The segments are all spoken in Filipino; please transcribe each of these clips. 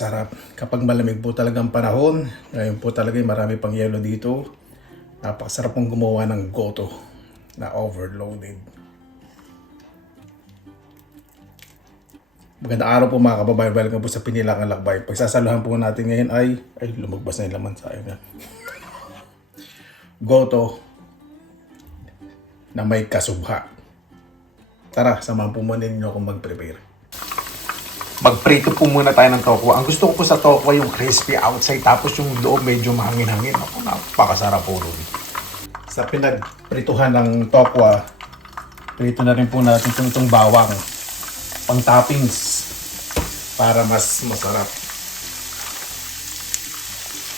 Napakasarap. Kapag malamig po talagang panahon, ngayon po talaga marami pang yelo dito. Napakasarap pong gumawa ng goto na overloaded. Magandang araw po mga kababayan. Welcome po sa Pinilangan Lakbay. Pagsasaluhan po natin ngayon ay... Ay, lumagbas na yung laman sa akin. Goto na may kasubha. Tara, samahan po muna ninyo akong mag-prepare. Magprito po muna tayo ng tokwa. Ang gusto ko po sa tokwa yung crispy outside tapos yung loob medyo mahangin-hangin. Ako, napakasarap po nun. Sa pinagprituhan ng tokwa, prito na rin po natin itong, itong bawang. Pang toppings para mas masarap.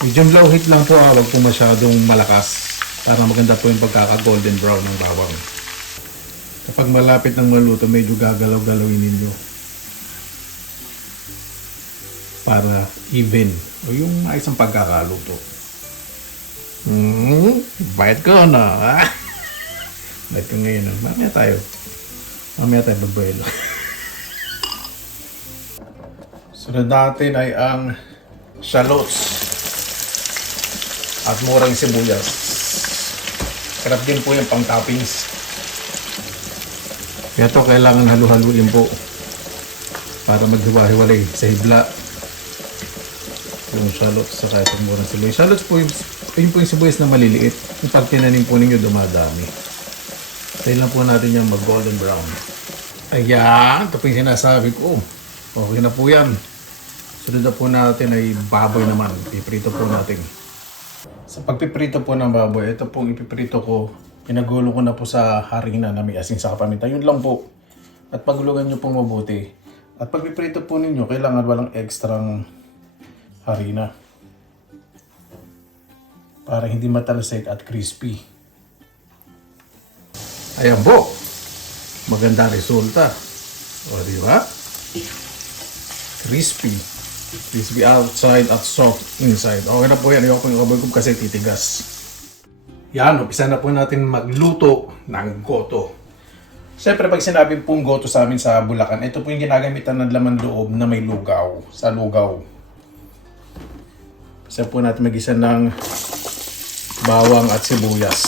Medium low heat lang po ah, wag po masyadong malakas para maganda po yung pagkaka-golden brown ng bawang. Kapag malapit ng maluto, medyo gagalaw-galawin ninyo para even o yung ayos ang pagkakaluto. Hmm, bait ko na. Bait ko ngayon. ah. Mamaya tayo. Mamaya tayo magbuelo. Sunod natin ay ang shallots at murang sibuyas. Sarap din po yung pang toppings. Kaya kailangan halu-haluin po para maghiwa-hiwalay sa hibla yung shallots sa kahit ang murang sibuyas. Shallots po yung, yun po yung sibuyas na maliliit. Yung pag tinanim po ninyo dumadami. Tayo lang po natin yung mag golden brown. Ayan, ito po yung sinasabi ko. Okay na po yan. Sunod na po natin ay baboy naman. Piprito po natin. Sa pagpiprito po ng baboy, ito pong ipiprito ko, pinagulo ko na po sa harina na may asin sa paminta. Yun lang po. At pagulugan nyo pong mabuti. At pagpiprito po ninyo, kailangan walang ekstrang harina. Para hindi matalsik at crispy. Ayan po. Maganda resulta. O, di ba? Crispy. Crispy outside at soft inside. Okay na po yan. Ayoko yung kabagog kasi titigas. Yan, umpisa na po natin magluto ng goto. Siyempre, pag sinabi pong goto sa amin sa Bulacan, ito po yung ginagamitan ng laman loob na may lugaw. Sa lugaw. Isa po natin magisa ng bawang at sibuyas.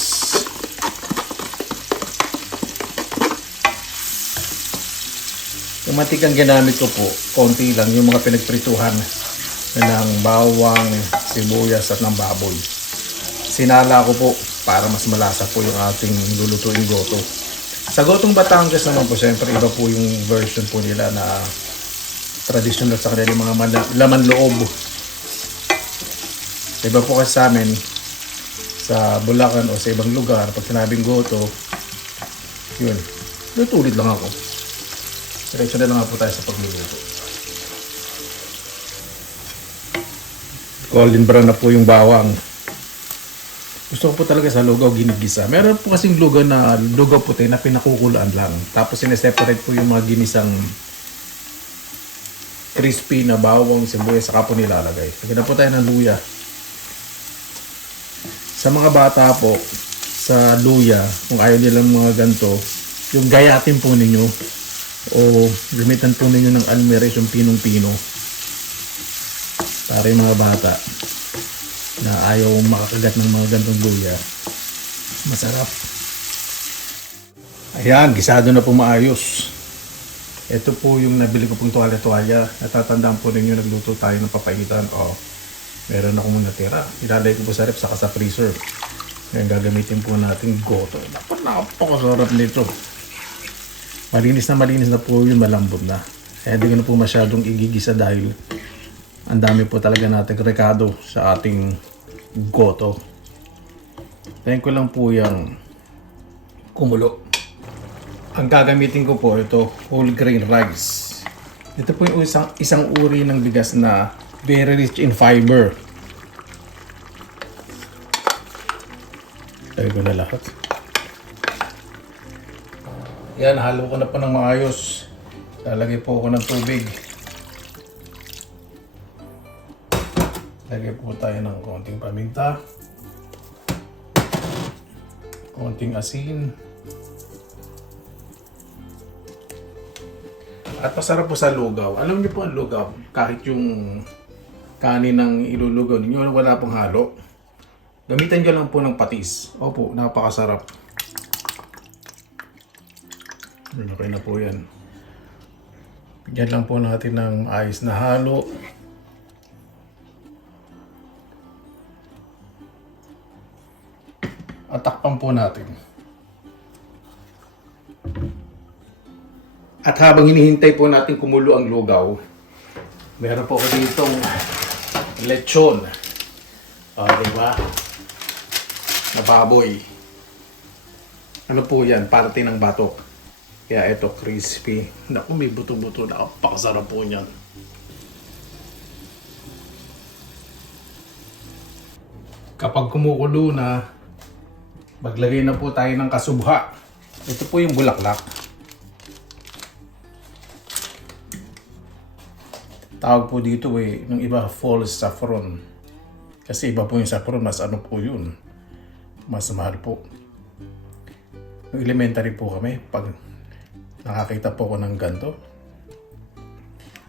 Yung mantikang ginamit ko po, konti lang yung mga pinagprituhan ng bawang, sibuyas at ng baboy. Sinala ko po para mas malasa po yung ating lulutuin goto. Sa gotong Batangas naman po, siyempre iba po yung version po nila na traditional sa kanila yung mga laman loob. Iba po kasi sa amin, sa Bulacan o sa ibang lugar, pag sinabing goto, yun, lutulit lang ako. Diretso na lang po tayo sa pagluluto. Golden brown na po yung bawang. Gusto ko po talaga sa lugaw ginigisa. Meron po kasing lugaw na lugaw puti na pinakukulaan lang. Tapos sineseparate po yung mga ginisang crispy na bawang, sibuyas, saka po nilalagay. Lagyan na po tayo ng luya. Sa mga bata po, sa luya, kung ayaw nilang mga ganto, yung gayatin po ninyo o gamitan po ninyo ng almeres yung pinong-pino. Para yung mga bata na ayaw makakagat ng mga gantong luya masarap. Ayan gisado na po maayos. Ito po yung nabili ko pong tuwalya-tuwalya natatandaan po ninyo nagluto tayo ng papaitan o meron akong natira ilalagay ko po sa rep saka sa freezer ngayon gagamitin po natin goto dapat napakasarap nito Malinis na malinis na po yun, malambot na. Kaya hindi ko na po masyadong igigisa dahil ang dami po talaga natin rekado sa ating goto. Tayin ko lang po yung kumulo. Ang gagamitin ko po ito, whole grain rice. Ito po yung isang, isang uri ng bigas na very rich in fiber. Tayo ko na lahat. Yan, halo ko na po ng maayos. Lalagay po ako ng tubig. Lagay po tayo ng konting paminta. Konting asin. At masarap po sa lugaw. Alam niyo po ang lugaw, kahit yung kanin ng ilulugaw ninyo, wala pong halo. Gamitan nyo lang po ng patis. Opo, napakasarap. Okay na po yan. Bigyan lang po natin ng ayos na halo. At takpan po natin. At habang hinihintay po natin kumulo ang lugaw, meron po ako ditong lechon. O, di ba? Na baboy. Ano po yan? Parte ng batok. Kaya ito, crispy. Naku, may buto-buto na. Napakasarap po niyan. Kapag kumukulo na, maglagay na po tayo ng kasubha. Ito po yung bulaklak. Tawag po dito eh, ng iba false saffron. Kasi iba po yung saffron, mas ano po yun. Mas mahal po. Nung elementary po kami, pag nakakita po ko ng ganto,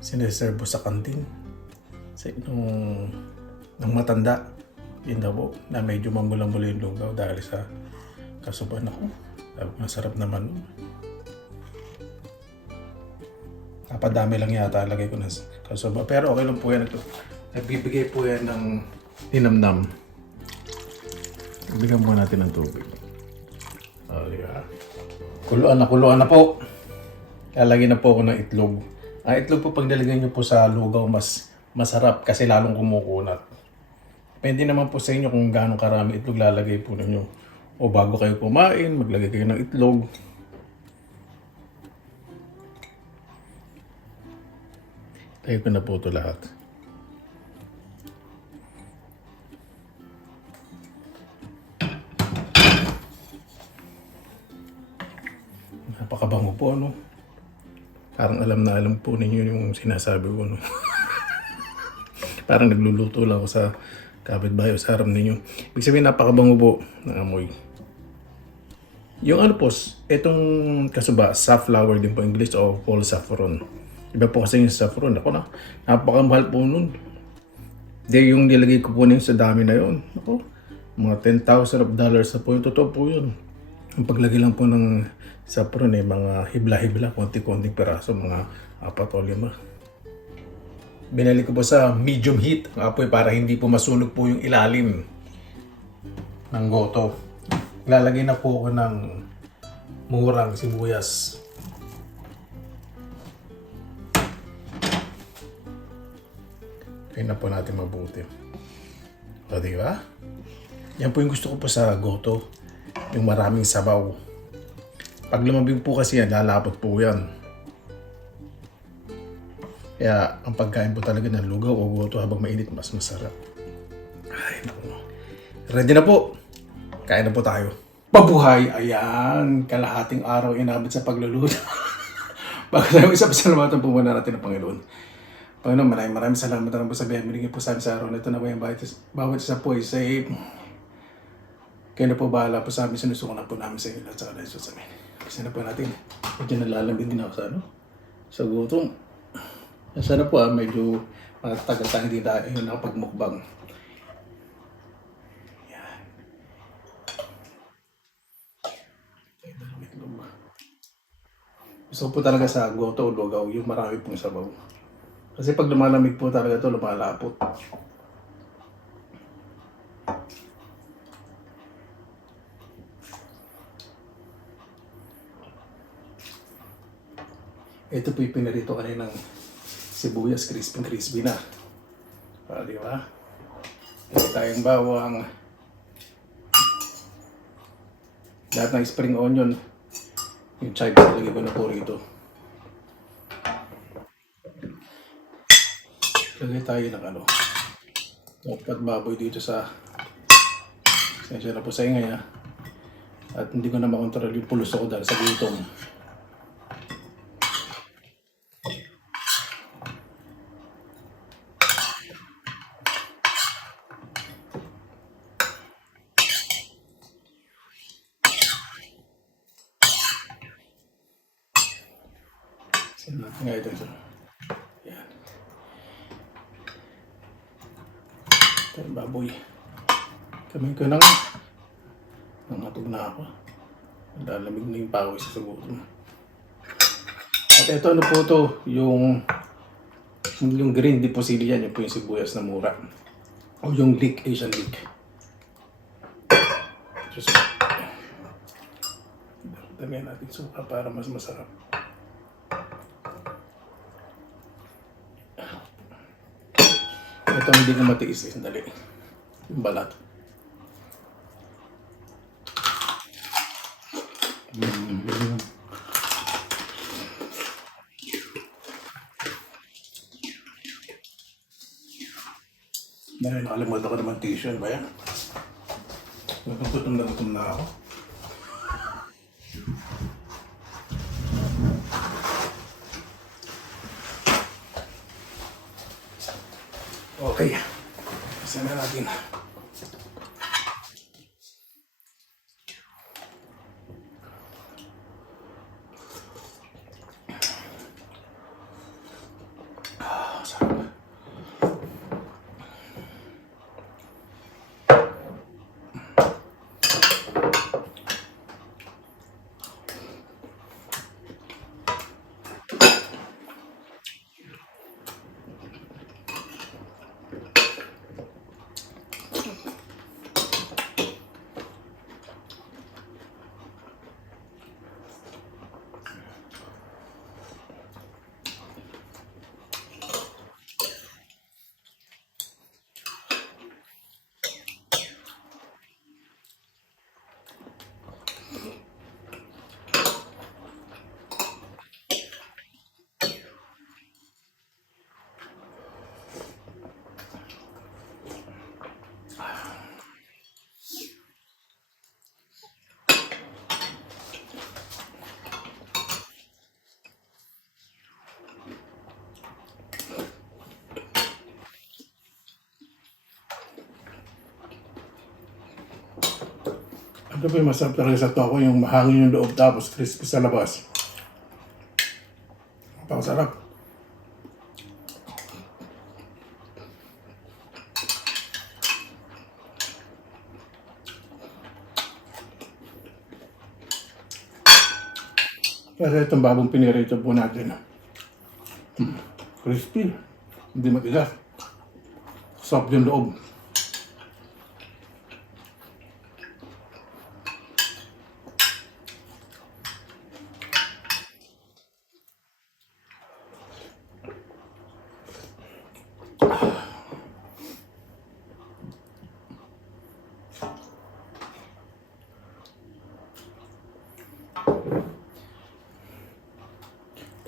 sineserve sa kantin. Sa nung, nung matanda, yun daw po, na medyo mamula-mula yung lugaw dahil sa kasuban ako. Masarap naman. Napadami lang yata lagay ko ng kasuba. Pero okay lang po yan. Ito. Nagbibigay po yan ng ninamnam. Bigyan po natin ng tubig. Oh, di ba? Kuluan na, kuluan na po. Lalagyan na po ako ng itlog. Ang itlog po pag nilagyan nyo po sa lugaw, mas masarap kasi lalong kumukunat. Depende naman po sa inyo kung gaano karami itlog lalagay po ninyo. O bago kayo kumain, maglagay kayo ng itlog. Tayo ko na po ito lahat. Napakabango po, ano? Parang alam na alam po ninyo yung sinasabi ko, no? Parang nagluluto lang ako sa kapitbahay o sa harap ninyo. Ibig sabihin, napakabango po ng amoy. Yung ano po, itong kasuba, safflower din po English o whole saffron. Iba po kasi yung saffron. Ako na, napakamahal po nun. Di yung nilagay ko po na yun sa dami na yun. Ako, mga 10,000 of dollars na po yung totoo po yun. Ang paglagay lang po ng saffron eh, mga hibla-hibla, konti-konting peraso, mga apat o lima. Binalik ko po sa medium heat ang apoy para hindi po masunog po yung ilalim ng goto. Lalagay na po ako ng murang sibuyas. Na po natin mabuti. O, di ba? Yan po yung gusto ko po sa goto. Yung maraming sabaw. Pag lumabig po kasi yan, lalapot po yan. Kaya ang pagkain po talaga ng lugaw o goto habang mainit, mas masarap. Ay, naku. Ready na po. Kain na po tayo. Pabuhay! Ayan! Kalahating araw inabot sa pagluluto. Bago tayo isa pasalamatan po muna natin ang Panginoon. Panginoon, maraming maraming salamat na po sa biyaya. Binigay po sa amin sa araw na ito na yung bawat, bawat isa po ay safe. Kayo na po bahala po sa amin. Sinusukan na po namin sa inyo lahat sa kanila sa amin. Kasi na po natin. Medyo nalalambing din ako sa ano. Sa gutom. Sana po ah, medyo matagal tayo hindi tayo nakapagmukbang. Yan. Gusto po talaga sa goto o lugaw, yung marami pong sabaw. Kasi pag lumalamig po talaga ito, lumalapot. Ito po yung pinarito kaninang sibuyas, crispy crispy na. Ah, di ba? Ito tayong bawang. Lahat ng spring onion. Yung chives, lagay ko na po rito. Lagay tayo ng ano. Dapat baboy dito sa Sensya na po sa ingay ha. At hindi ko na makontrol yung pulos ako dahil sa gutom. Sino natin nga ito. ito. Yan. Ito yung baboy. Kamay ko na nga. Nangatog na ako. Lalamig na yung pawis sa gutom. At ito ano po to, yung yung green di po sili yan, yun po yung sibuyas na mura. O yung leek, Asian leek. Just, damihan natin suka para mas masarap. Ito hindi na matiis sandali. Yung balat. Mm. Dahil nakalimutan ko naman tissue, ano ba yan? Gutom na na ako. Okay. Isa na natin. Ah, sarap. Ito po yung masarap talaga sa toko, yung mahangin yung loob tapos crispy sa labas. Napakasarap. Kasi itong babong pinirito po natin. Hmm, crispy. Hindi matigas. Soft yung loob.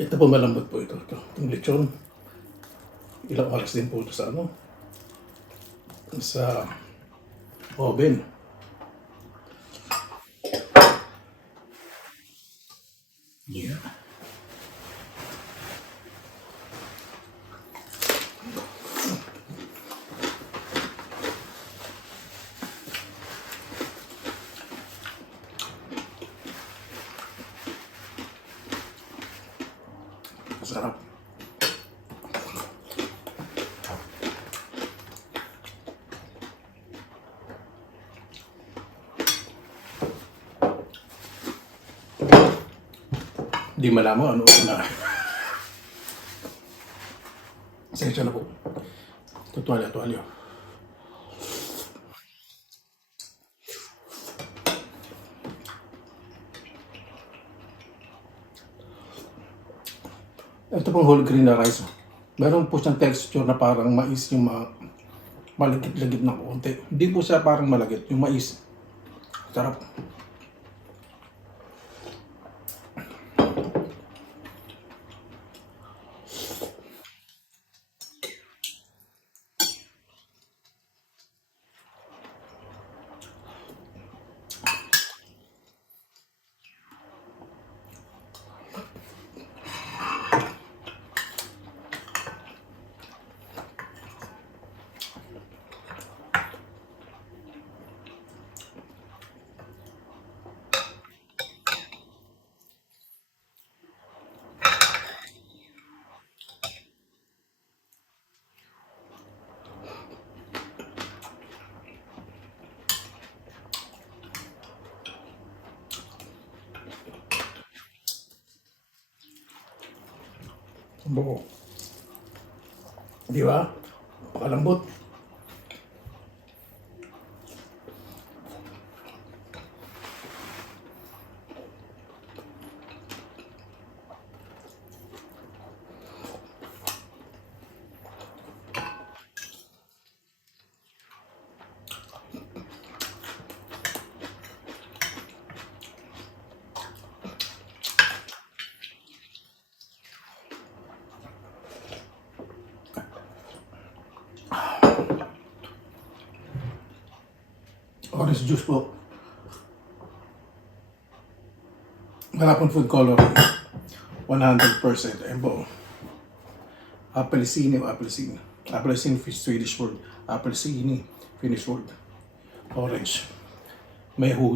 Ito po malambot po ito. Ito, itong lechon. Ilang oras din po ito sa ano? Sa oven. Yeah. Sarap. Di malaman ano na. Sensya na po. Tutuwalya, tuwalya. Ito pong whole grain na rice. oh. Meron po siyang texture na parang mais yung ma malagit-lagit ng konti. Hindi po siya parang malagit, yung mais. Sarap. Buo. Di ba? Pakalambot. Orange juice po. Wala pong food coloring. 100% Ayan po. Apelsini o apelsini. Apelsini fish Swedish word. Apelsini Finnish word. Orange. May ho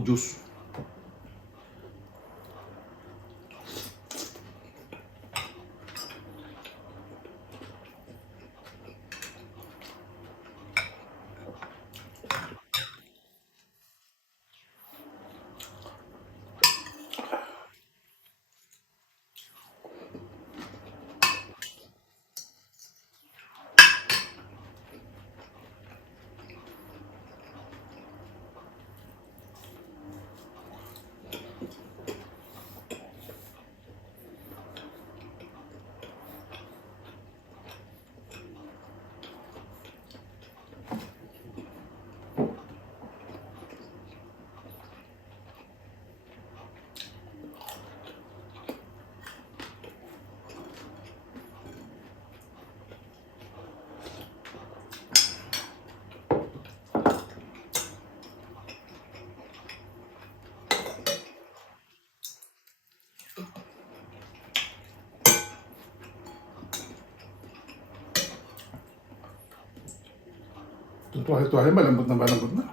juice. Itong tuwahe-tuwahe, malambot na malambot na.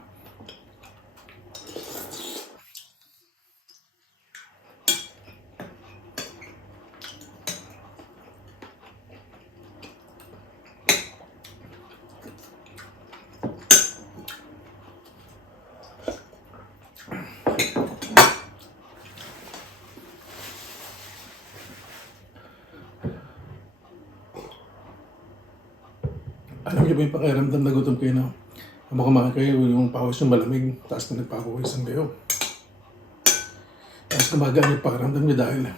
Alam niyo ba yung pakiramdam na gutom kayo na habang kumain kayo, pawis yung malamig, tapos na nagpapawisan kayo. Tapos gumagaan yung pakiramdam niyo dahil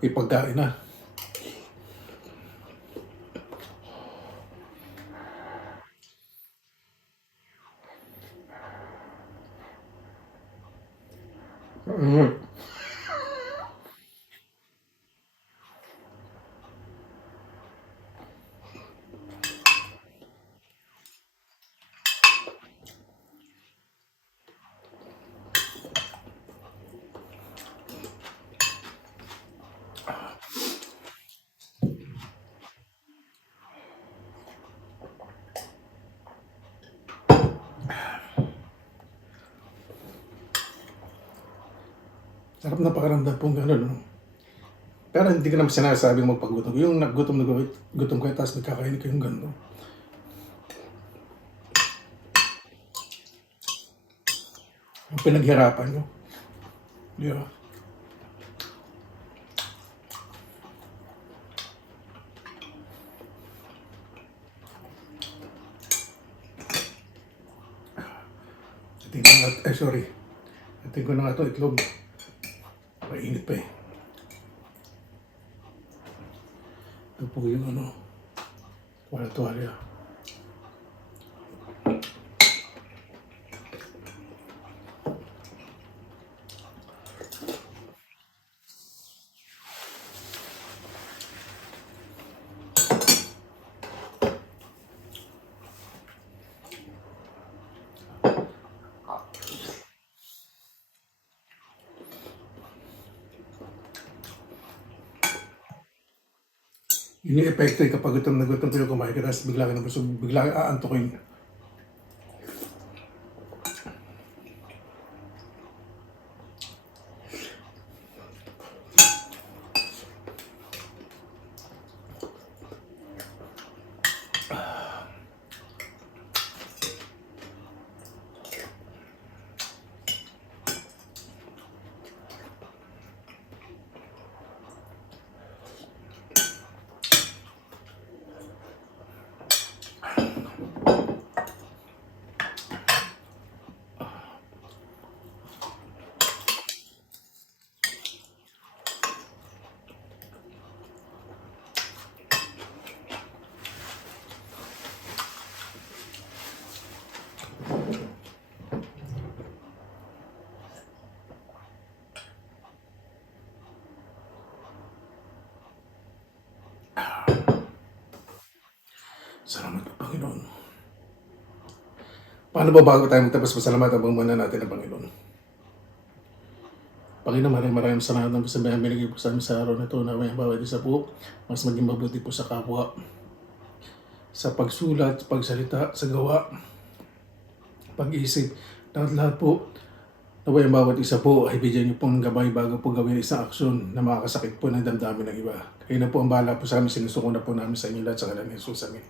may pagkain na. Mm. Sarap na pakiramdam pong gano'n, no? Pero hindi ko naman sinasabing magpagutom. Yung naggutom na gutom kayo, tapos nagkakain kayong gano'n. Yung pinaghirapan nyo. Di ba? Ating ko na, eh sorry. Ating ko na nga ito, itlog. Mainit pa eh. Ito po yung ano, wala tuwalya. Yung epekto eh, kapag gutom na gutom kayo kumain ka, tapos bigla ka nabusog, bigla ka aantokin. Paano ba bago tayo magtapos pasalamatan po muna natin ang Panginoon? Panginoon, maraming maraming salamat sa mga binigay po sa amin sa araw na ito na may bawat isa po, mas maging mabuti po sa kapwa. Sa pagsulat, pagsalita, sa gawa, pag-isip, lahat lahat po, naway ang bawat isa po ay bigyan niyo po ng gabay bago po gawin isang aksyon na makakasakit po ng damdamin ng iba. Kayo na po ang bahala po sa amin, sinusuko na po namin sa inyo lahat sa kalan ni Jesus. Amin.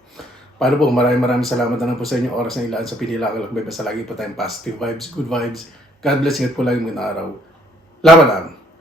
Paano po, maraming maraming salamat na po sa inyo oras na ilaan sa Pinila Kalakbay. Basta lagi po tayong positive vibes, good vibes. God bless, ingat po lagi mga araw. Laban lang!